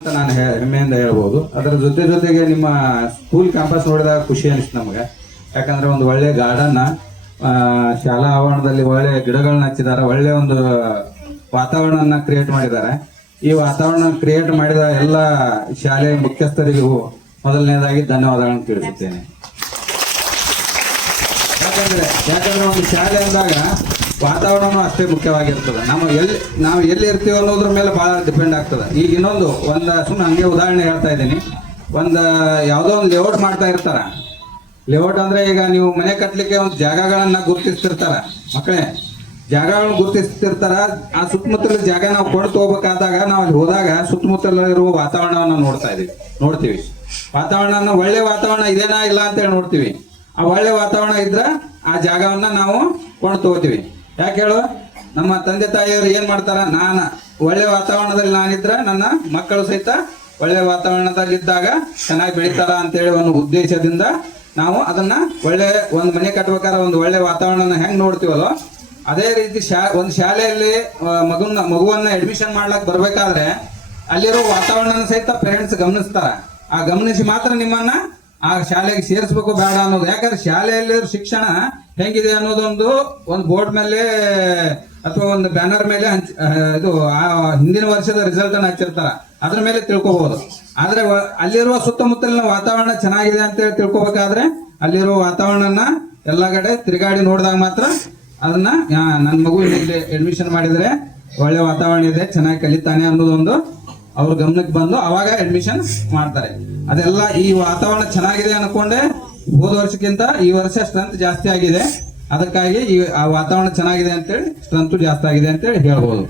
ಅಂತ ನಾನು ಹೆಮ್ಮೆಯಿಂದ ಹೇಳ್ಬೋದು. ಅದರ ಜೊತೆಗೆ ನಿಮ್ಮ ಸ್ಕೂಲ್ ಕ್ಯಾಂಪಸ್ ನೋಡಿದಾಗ ಖುಷಿ ಅನಿಸ್ತು ನಮಗೆ. ಯಾಕಂದ್ರೆ ಒಂದು ಒಳ್ಳೆ ಗಾರ್ಡನ್ ಶಾಲಾ ಆವರಣದಲ್ಲಿ ಒಳ್ಳೆ ಗಿಡಗಳನ್ನ ಹಚ್ಚಿದ್ದಾರೆ, ಒಳ್ಳೆ ಒಂದು ವಾತಾವರಣ ಕ್ರಿಯೇಟ್ ಮಾಡಿದ್ದಾರೆ. ಈ ವಾತಾವರಣ ಕ್ರಿಯೇಟ್ ಮಾಡಿದ ಎಲ್ಲ ಶಾಲೆಯ ಮುಖ್ಯಸ್ಥರಿಗೂ ಮೊದಲನೇದಾಗಿ ಧನ್ಯವಾದಗಳನ್ನು ತಿಳಿಸುತ್ತೇನೆ. ಯಾಕಂದ್ರೆ ಒಂದು ಶಾಲೆ ಅಂದಾಗ ವಾತಾವರಣ ಅಷ್ಟೇ ಮುಖ್ಯವಾಗಿರ್ತದೆ. ನಾವು ಎಲ್ಲಿ ಇರ್ತೀವಿ ಅನ್ನೋದ್ರ ಮೇಲೆ ಬಹಳ ಡಿಪೆಂಡ್ ಆಗ್ತದೆ. ಈಗ ಒಂದು ಸುಮ್ಮನೆ ಹಂಗೆ ಉದಾಹರಣೆ ಹೇಳ್ತಾ ಇದ್ದೀನಿ. ಯಾವುದೋ ಒಂದು ಲೇಔಟ್ ಮಾಡ್ತಾ ಇರ್ತಾರ. ಲೇಔಟ್ ಅಂದ್ರೆ ಈಗ ನೀವು ಮನೆ ಕಟ್ಟಲಿಕ್ಕೆ ಒಂದು ಜಾಗಗಳನ್ನ ಗುರುತಿಸ್ತಿರ್ತಾರ. ಮಕ್ಕಳೇ, ಜಾಗಗಳನ್ನ ಗುರುತಿಸ್ತಿರ್ತಾರ. ಆ ಸುತ್ತಮುತ್ತಲ ಜಾಗ ನಾವು ಕೊಂಡು ಹೋಗ್ಬೇಕಾದಾಗ ನಾವು ಅಲ್ಲಿ ಹೋದಾಗ ಸುತ್ತಮುತ್ತಲ ಇರುವ ವಾತಾವರಣವನ್ನ ನೋಡ್ತೀವಿ. ವಾತಾವರಣ ಒಳ್ಳೆ ವಾತಾವರಣ ಇದೇನಾ ಇಲ್ಲ ಅಂತೇಳಿ ನೋಡ್ತೀವಿ. ಆ ಒಳ್ಳೆ ವಾತಾವರಣ ಇದ್ರ ಆ ಜಾಗವನ್ನ ನಾವು ಕೊಂಡು ತಗೋತೀವಿ. ಯಾಕೆ ಹೇಳು, ನಮ್ಮ ತಂದೆ ತಾಯಿಯವರು ಏನ್ ಮಾಡ್ತಾರ, ಒಳ್ಳೆ ವಾತಾವರಣದಲ್ಲಿ ನಾನಿದ್ರ ನನ್ನ ಮಕ್ಕಳು ಸಹಿತ ಒಳ್ಳೆ ವಾತಾವರಣದಲ್ಲಿದ್ದಾಗ ಚೆನ್ನಾಗಿ ಬೆಳಿತಾರ ಅಂತೇಳಿ ಒಂದು ಉದ್ದೇಶದಿಂದ ನಾವು ಅದನ್ನ ಒಳ್ಳೆ ಒಂದು ಮನೆ ಕಟ್ಟಬೇಕಾದ್ರೆ ಒಂದು ಒಳ್ಳೆ ವಾತಾವರಣ ಹೆಂಗ್ ನೋಡ್ತೀವಲ್ಲೋ ಅದೇ ರೀತಿ ಒಂದು ಶಾಲೆಯಲ್ಲಿ ಮಗುವನ್ನ ಅಡ್ಮಿಷನ್ ಮಾಡ್ಲಕ್ ಬರ್ಬೇಕಾದ್ರೆ ಅಲ್ಲಿರೋ ವಾತಾವರಣ ಸಹಿತ ಪೇರೆಂಟ್ಸ್ ಗಮನಿಸ್ತಾರ. ಆ ಗಮನಿಸಿ ಮಾತ್ರ ನಿಮ್ಮನ್ನ ಆ ಶಾಲೆಗೆ ಸೇರಿಸ್ಬೇಕು ಬೇಡ ಅನ್ನೋದು. ಯಾಕಂದ್ರೆ ಶಾಲೆಯಲ್ಲಿ ಶಿಕ್ಷಣ ಹೆಂಗಿದೆ ಅನ್ನೋದೊಂದು ಬೋರ್ಡ್ ಮೇಲೆ ಅಥವಾ ಒಂದು ಬ್ಯಾನರ್ ಮೇಲೆ ಇದು ಹಿಂದಿನ ವರ್ಷದ ರಿಸಲ್ಟ್ ಅನ್ನ ಹಚ್ಚಿರ್ತಾರ, ಅದ್ರ ಮೇಲೆ ತಿಳ್ಕೊಬಹುದು. ಆದ್ರೆ ಅಲ್ಲಿರುವ ಸುತ್ತಮುತ್ತಲಿನ ವಾತಾವರಣ ಚೆನ್ನಾಗಿದೆ ಅಂತ ಹೇಳಿ ತಿಳ್ಕೊಬೇಕಾದ್ರೆ ಅಲ್ಲಿರುವ ವಾತಾವರಣ ಎಲ್ಲಾ ಕಡೆ ತಿರುಗಾಡಿ ನೋಡಿದಾಗ ಮಾತ್ರ ಅದನ್ನ ನನ್ನ ಮಗು ಇಲ್ಲಿ ಅಡ್ಮಿಷನ್ ಮಾಡಿದ್ರೆ ಒಳ್ಳೆ ವಾತಾವರಣ ಇದೆ, ಚೆನ್ನಾಗಿ ಕಲಿತಾನೆ ಅನ್ನೋದೊಂದು ಅವ್ರ ಗಮನಕ್ಕೆ ಬಂದು ಅವಾಗ ಅಡ್ಮಿಷನ್ ಮಾಡ್ತಾರೆ. ಅದೆಲ್ಲ ಈ ವಾತಾವರಣ ಚೆನ್ನಾಗಿದೆ ಅನ್ಕೊಂಡೆ ಹೋದ ವರ್ಷಕ್ಕಿಂತ ಈ ವರ್ಷ ಸ್ಟ್ರೆಂತ್ ಜಾಸ್ತಿ ಆಗಿದೆ. ಅದಕ್ಕಾಗಿ ಆ ವಾತಾವರಣ ಚೆನ್ನಾಗಿದೆ ಅಂತೇಳಿ ಸ್ಟ್ರೆಂತ್ ಜಾಸ್ತಿ ಆಗಿದೆ ಅಂತೇಳಿ ಹೇಳ್ಬೋದು.